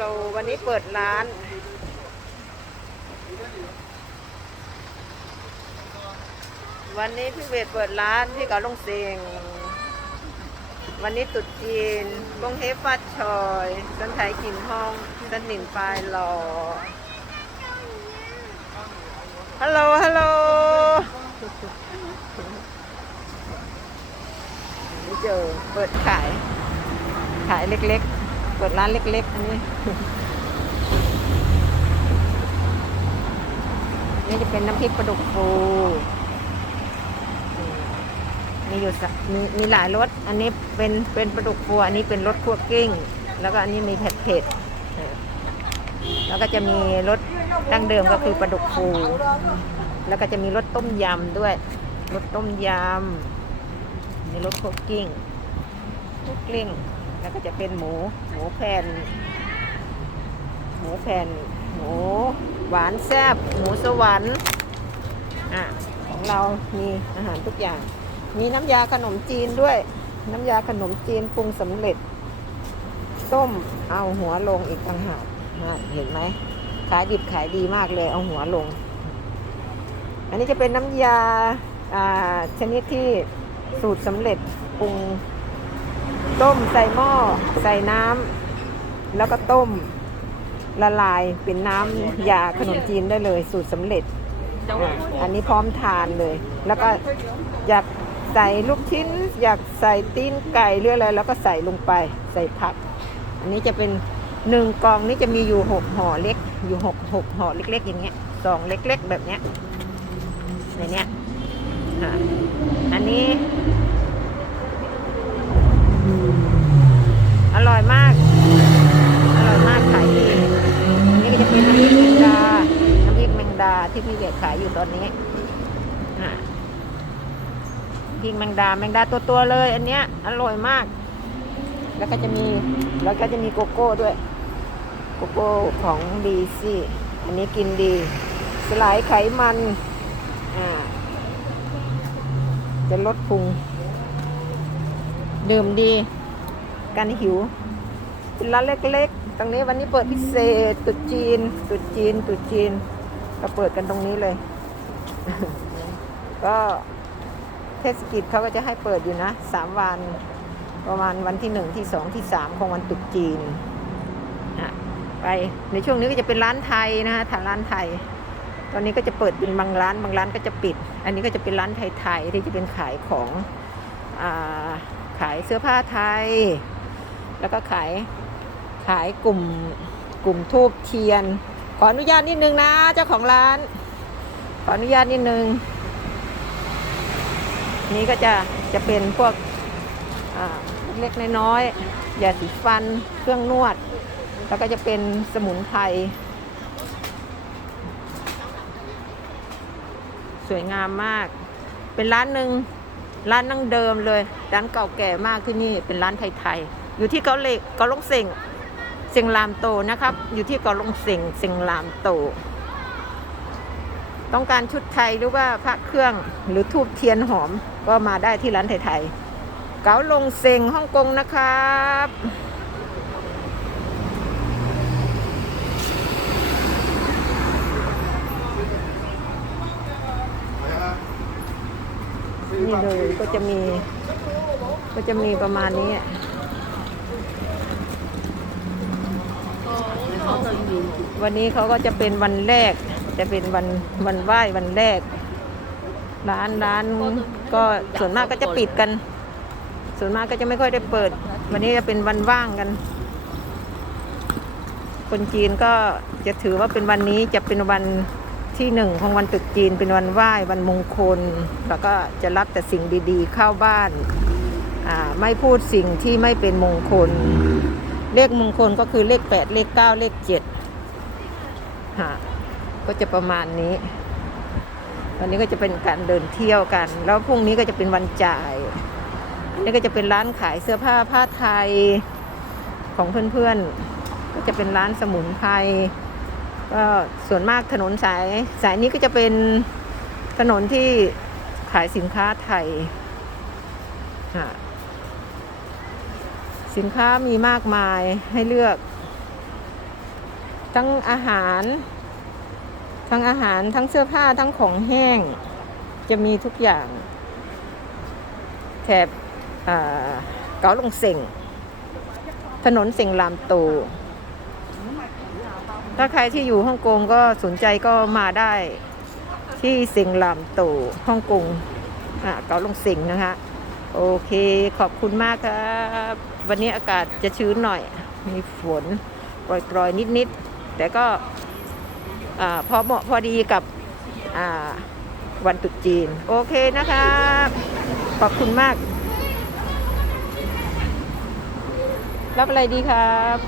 โลวันนี้เปิดร้าน วันนี้พี่เวทเปิดร้านที่เกาลงเซียงวันนี้ตุดจีนกงเฮฟัดชอยสันไทยกินห้องสันหนินปลายหล่อฮัลโหลฮัลโหลนี่เจอเปิดขาย ขายเล็กๆ เปิดร้านเล็ก ๆ อันนี้ นี่จะเป็นน้ำพริกปลาดุกฟูมีอยู่มีมีหลายรส อันนี้เป็นเป็นปลาดุกฟูอันนี้เป็นรสคั่วกิ้ง แล้วก็อันนี้มีเผ็ดเผ็ดแล้วก็จะมีรสดั้งเดิมก็คือปลาดุกฟู แล้วก็จะมีรสต้มยำด้วย รสต้มยำมีรสคั่วกิ้งคั่วกิ้ง แล้วก็จะเป็นหมูหมูแผ่น หมูแผ่น หมูหวานแซ่บหมูสวรรค์อะของเรามีอาหารทุกอย่าง มีน้ำยาขนมจีนด้วย น้ำยาขนมจีนปรุงสำเร็จ ต้มเอาหัวลงอีกต่างหากเห็นไหมขายดิบขายดีมากเลยเอาหัวลง อันนี้จะเป็นน้ำยาอ่าชนิดที่สูตรสำเร็จปรุง ต้มใส่หม้อใส่น้ำแล้วก็ต้มละลายเป็นน้ำยาขนมจีนได้เลย สูตรสำเร็จ อันนี้พร้อมทานเลย แล้วก็อยากใส่ลูกชิ้น อยากใส่ตีนไก่หรืออะไรแล้วก็ใส่ลงไปใส่ผัก อันนี้จะเป็นหนึ่งกล่องนี้จะมีอยู่หกห่อเล็ก อยู่หกหกห่อเล็ก ๆ อย่างเงี้ยสองเล็ก ๆ แบบเนี้ยในเนี้ยอะอันนี้ อร่อยมาก อร่อยมากขายดีอั นนี้ำพริกแมงดา น้ำพริกแมงดาที่พี่เวทขายอยู่ตอนนี้พริกแมงดาแมงดาตัวตัวๆเลย อันเนี้ยอร่อยมาก แล้วก็จะมีแล้วก็จะมีโกโก้ด้วย โกโก้ของดีซี่อันนี้กินดี สลายไขมัน อ่า จะลดพุง ดื่มดี กันหิวเป็นร้านเล็ก ตรงนี้วันนี้เปิดพิเศษตรุดจีนตรุดจีนตรุดจีน ก็เปิดกันตรงนี้เลย ก็เทศกิจเขาก็จะให้เปิดอยู่นะสามวัน ประมาณวันที่หนึ่งที่สองที่สามของวันตรุษจีนอะไปในช่วงนี้ก็จะเป็นร้านไทยนะฮะทางร้านไทย ตอนนี้ก็จะเปิดเป็นบางร้าน บางร้านก็จะปิด อันนี้ก็จะเป็นร้านไทยๆที่จะเป็นขายของอาขายเสื้อผ้าไทย แล้วก็ขาย ขายกลุ่มกลุ่มทูบเทียน ขออนุญาตนิดนึงนะเจ้าของร้าน ขออนุญาตนิดนึง นี่ก็จะจะเป็นพวกอ่าเล็กๆน้อยๆยาสีฟันเครื่องนวด แล้วก็จะเป็นสมุนไพรสวยงามมาก เป็นร้านหนึ่งร้านนั่งเดิมเลย ร้านเก่าแก่มากที่นี่เป็นร้านไทยๆ อยู่ที่เกาเหลกเกาลงเซ็ง เซ็งลามโตนะครับ อยู่ที่เกาลงเซ็งเซ็งลามโต ต้องการชุดไทยหรือว่าพระเครื่องหรือทูบเทียนหอมก็มาได้ที่ร้านไทยๆเกาลงเซ็งฮ่องกงนะครับนี่เลยก็จะมีก็จะมีประมาณนี้อะ วันนี้เขาก็จะเป็นวันแรก จะเป็นวันวันไหว้วันแรก ร้านร้านก็ส่วนมากก็จะปิดกัน ส่วนมากก็จะไม่ค่อยได้เปิด วันนี้จะเป็นวันว่างกัน คนจีนก็จะถือว่าเป็นวันนี้จะเป็นวันที่หนึ่งของวันตรุษจีนเป็นวันไหว้วันมงคล แล้วก็จะรับแต่สิ่งดีๆเข้าบ้านอ่าไม่พูดสิ่งที่ไม่เป็นมงคล เลขมงคลก็คือเลข8เลข9เลข7ฮะก็จะประมาณนี้ วันนี้ก็จะเป็นการเดินเที่ยวกัน แล้วพรุ่งนี้ก็จะเป็นวันจ่ายอันนี้ก็จะเป็นร้านขายเสื้อผ้าผ้าไทยของเพื่อนๆ ก็จะเป็นร้านสมุนไพรก็ส่วนมากถนนสายสายนี้ก็จะเป็นถนนที่ขายสินค้าไทยค่ะ สินค้ามีมากมายให้เลือก ทั้งอาหาร ทั้งอาหารทั้งเสื้อผ้าทั้งของแห้ง จะมีทุกอย่าง แถบเกาลงเซ็งถนนเซ็งลามตู ถ้าใครที่อยู่ฮ่องกงก็สนใจก็มาได้ที่เซ็งลามตูฮ่องกงเกาลงเซ็งนะคะ โอเคขอบคุณมากครับ วันนี้อากาศจะชื้นหน่อย มีฝนโปรยๆ นิดๆ แต่ก็อพอเหมาะพอดีกับวันตรุษจีน โอเคนะครับ ขอบคุณมาก รับอะไรดีครับ